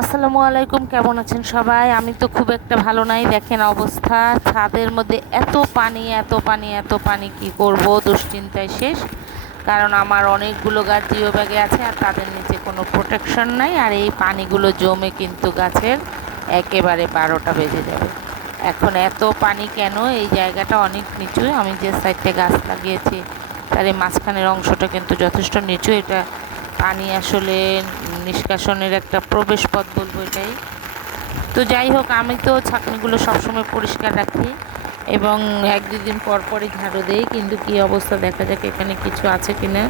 আসসালামু আলাইকুম, কেমন আছেন সবাই? আমি তো খুব একটা ভালো নাই। দেখেন অবস্থা, ছাদের মধ্যে এত পানি, এত পানি, এত পানি, কি করব, দুশ্চিন্তায় শেষ। কারণ আমার অনেকগুলো গাছ জিও ব্যাগে আছে আর তাদের নিচে কোনো প্রোটেকশন নাই, আর এই পানিগুলো জমে কিন্তু গাছের একেবারে 12টা বেজে যাবে। এখন এত পানি কেন? এই জায়গাটা অনেক নিচু, আমি যে সাইডে গাছ লাগিয়েছি তার এই মাঝখানের অংশটা কিন্তু যথেষ্ট নিচু। এটা পানি আসলে নিষ্কাশনের একটা প্রবেশ পথ বলবো এটাই। তো যাই হোক, আমি তো ছাঁকনিগুলো সবসময় পরিষ্কার রাখি এবং এক দুদিন পর পরই ঝাড়ু দেই, কিন্তু কি অবস্থা দেখা যাক এখানে কিছু আছে কিনা।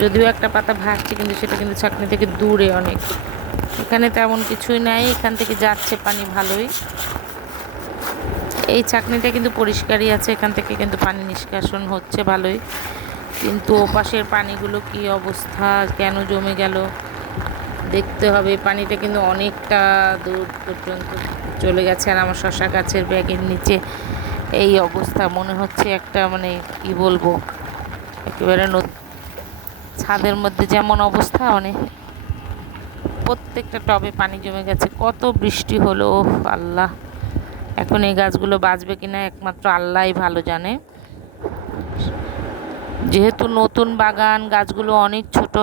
যদিও একটা পাতা ভাসছে, কিন্তু সেটা কিন্তু ছাঁকনি থেকে দূরে অনেক। এখানে তেমন কিছুই নাই, এখান থেকে যাচ্ছে পানি ভালোই। এই ছাঁকনিটা কিন্তু পরিষ্কারই আছে, এখান থেকে কিন্তু পানি নিষ্কাশন হচ্ছে ভালোই। কিন্তু ওপাশের পানিগুলো কি অবস্থা, কেন জমে গেল দেখতে হবে। পানিটা কিন্তু অনেকটা দূর পর্যন্ত চলে গেছে, আর আমার শশা গাছের ব্যাগের নিচে এই অবস্থা। মনে হচ্ছে একটা, মানে কি বলবো, একেবারে ছাদের মধ্যে যেমন অবস্থা, মানে প্রত্যেকটা টবে পানি জমে গেছে। কত বৃষ্টি হলো, ওহ আল্লাহ! এখন এই গাছগুলো বাঁচবে কিনা একমাত্র আল্লাহই ভালো জানে। যেহেতু নতুন বাগান, গাছগুলো অনেক ছোট,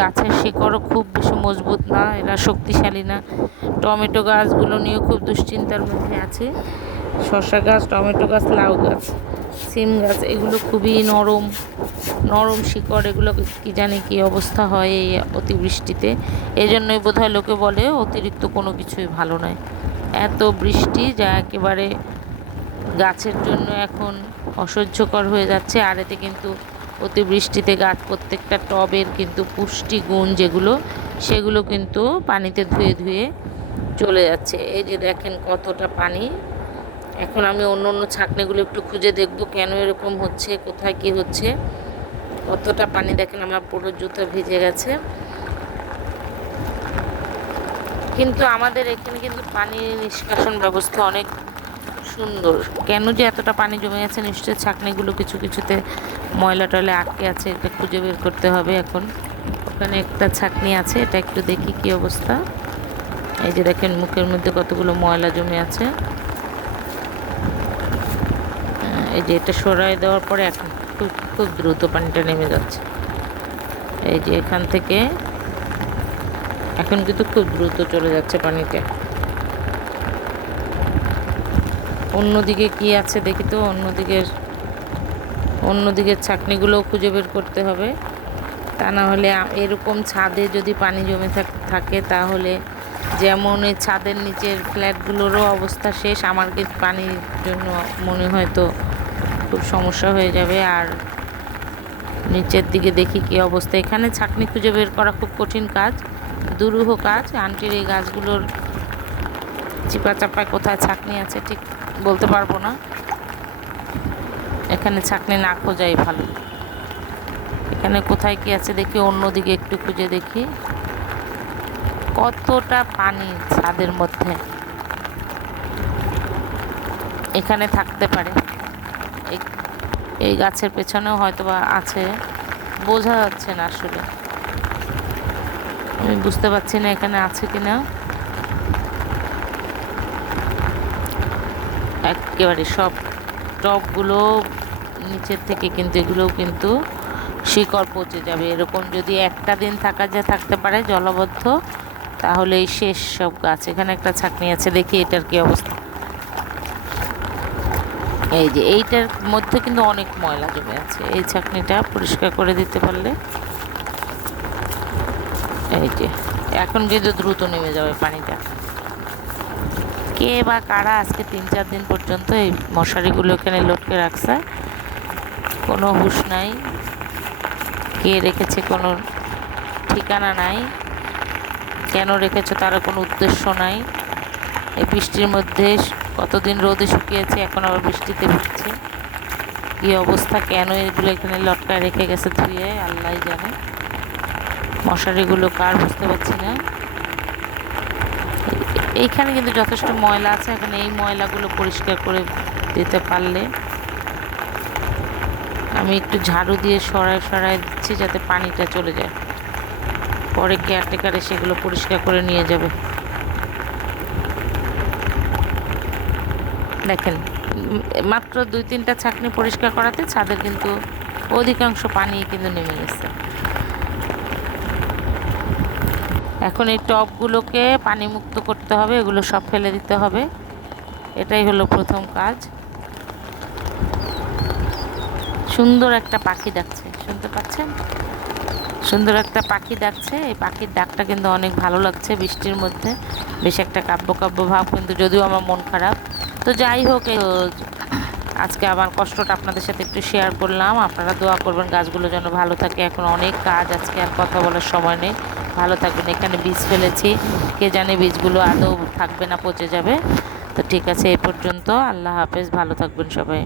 গাছের শিকড়ও খুব বেশি মজবুত না, এরা শক্তিশালী না। টমেটো গাছগুলো নিয়ে খুব দুশ্চিন্তার মধ্যে আছে। শসা গাছ, টমেটো গাছ, লাউ গাছ, সিম গাছ, এগুলো খুবই নরম নরম শিকড়। এগুলো কি জানি কি অবস্থা হয় এই অতিবৃষ্টিতে। এই জন্যই বোধহয় লোকে বলে অতিরিক্ত কোনো কিছুই ভালো নয়। এত বৃষ্টি যা একেবারে গাছের জন্য এখন অসহ্যকর হয়ে যাচ্ছে। আর এতে কিন্তু অতিবৃষ্টিতে গাছ, প্রত্যেকটা টবের কিন্তু পুষ্টিগুণ যেগুলো, সেগুলো কিন্তু পানিতে ধুয়ে ধুয়ে চলে যাচ্ছে। এই যে দেখেন কতটা পানি। এখন আমি অন্য অন্য ছাঁকনিগুলো একটু খুঁজে দেখব কেন এরকম হচ্ছে, কোথায় কি হচ্ছে। কতটা পানি দেখেন, আমার পুরো জুতো ভিজে গেছে। কিন্তু আমাদের এখানে কিন্তু পানি নিষ্কাশন ব্যবস্থা অনেক সুন্দর। কেন যে এতটা পানি জমে গেছে, নিশ্চয়ই ছাঁকনিগুলো কিছু কিছুতে ময়লা টয়লা আটকে আছে, এটা খুঁজে বের করতে হবে এখন। ওখানে একটা ছাঁকনি আছে, এটা একটু দেখি কি অবস্থা। এই যে দেখেন মুখের মধ্যে কতগুলো ময়লা জমে আছে। এই যে এটা সরাই দেওয়ার পরে এখন খুব খুব দ্রুত পানিটা নেমে যাচ্ছে। এই যে এখান থেকে এখন কিন্তু খুব দ্রুত চলে যাচ্ছে পানিটা। অন্যদিকে কি আছে দেখি তো, অন্যদিকের ছাঁকনিগুলোও খুঁজে বের করতে হবে। তা না হলে এরকম ছাদে যদি পানি জমে থাকে তাহলে যেমন এই ছাদের নিচের ফ্ল্যাটগুলোরও অবস্থা শেষ। আমার কিন্তু পানির জন্য মনে হয় তো খুব সমস্যা হয়ে যাবে। আর নিচের দিকে দেখি কি অবস্থা। এখানে ছাঁকনি খুঁজে বের করা খুব কঠিন কাজ, দুরূহ কাজ। আন্টির এই গাছগুলোর চিপা চাপায় কোথায় ছাঁকনি আছে ঠিক বলতে পারবো না। এখানে ছাঁকনি না খোঁজাই ভালো। এখানে কোথায় কি আছে দেখি, অন্যদিকে একটু খুঁজে দেখি। কতটা পানি ছাদের মধ্যে, এখানে থাকতে পারে। এই গাছের পেছনেও হয়তো বা আছে, বোঝা যাচ্ছে না আসলে। আমি বুঝতে পারছি না এখানে আছে কিনা। একেবারে সব টবগুলো নিচের থেকে কিন্তু এগুলোও কিন্তু শিকড় পচে যাবে। এরকম যদি একটা দিন থাকতে পারে জলবদ্ধ, তাহলে এই শেষ সব গাছ। এখানে একটা ছাঁকনি আছে, দেখি এটার কি অবস্থা। এই যে এইটার মধ্যে কিন্তু অনেক ময়লা জমে আছে, এই ছাঁকনিটা পরিষ্কার করে দিতে পারলে। এই যে এখন কিন্তু দ্রুত নেমে যাবে পানিটা। কে বা কারা আজকে 3-4 দিন পর্যন্ত এই মশারিগুলো এখানে লটকে রাখছে, কোনো হুঁশ নাই। কে রেখেছে কোনো ঠিকানা নাই, কেন রেখেছে তার কোনো উদ্দেশ্য নাই। এই বৃষ্টির মধ্যে কতদিন রোদে শুকিয়েছে, এখন আবার বৃষ্টিতে ভিজছে। কী অবস্থা, কেন এগুলো এখানে লটকায় রেখে গেছে ধুয়ে, আল্লাহ জানে। মশারিগুলো কার বুঝতে পারছি না। এইখানে কিন্তু যথেষ্ট ময়লা আছে, এখন এই ময়লাগুলো পরিষ্কার করে দিতে পারলে। আমি একটু ঝাড়ু দিয়ে সরায় সরায় দিচ্ছি যাতে পানিটা চলে যায়। পরে কেয়ারটেকার এসে এগুলো পরিষ্কার করে নিয়ে যাবে। দেখেন মাত্র 2-3টা ছাঁকনি পরিষ্কার করাতে ছাদের কিন্তু অধিকাংশ পানি কিন্তু নেমে গেছে। এখন এই টবগুলোকে পানি মুক্ত করতে হবে, এগুলো সব ফেলে দিতে হবে। এটাই হলো প্রথম কাজ। সুন্দর একটা পাখি ডাকছে, শুনতে পাচ্ছেন? সুন্দর একটা পাখি ডাকছে। এই পাখির ডাকটা কিন্তু অনেক ভালো লাগছে বৃষ্টির মধ্যে, বেশ একটা কাব্য কাব্য ভাব, কিন্তু যদিও আমার মন খারাপ। তো যাই হোক, আজকে আমার কষ্টটা আপনাদের সাথে একটু শেয়ার করলাম। আপনারা দোয়া করবেন গাছগুলো যেন ভালো থাকে। এখন অনেক কাজ, আজকে আর কথা বলার সময় নেই। ভালো থাকবেন। এখানে বীজ ফেলেছি, কে জানে বীজগুলো আদৌ থাকবে না পচে যাবে। তো ঠিক আছে, এই পর্যন্ত। আল্লাহ হাফেজ, ভালো থাকবেন সবাই।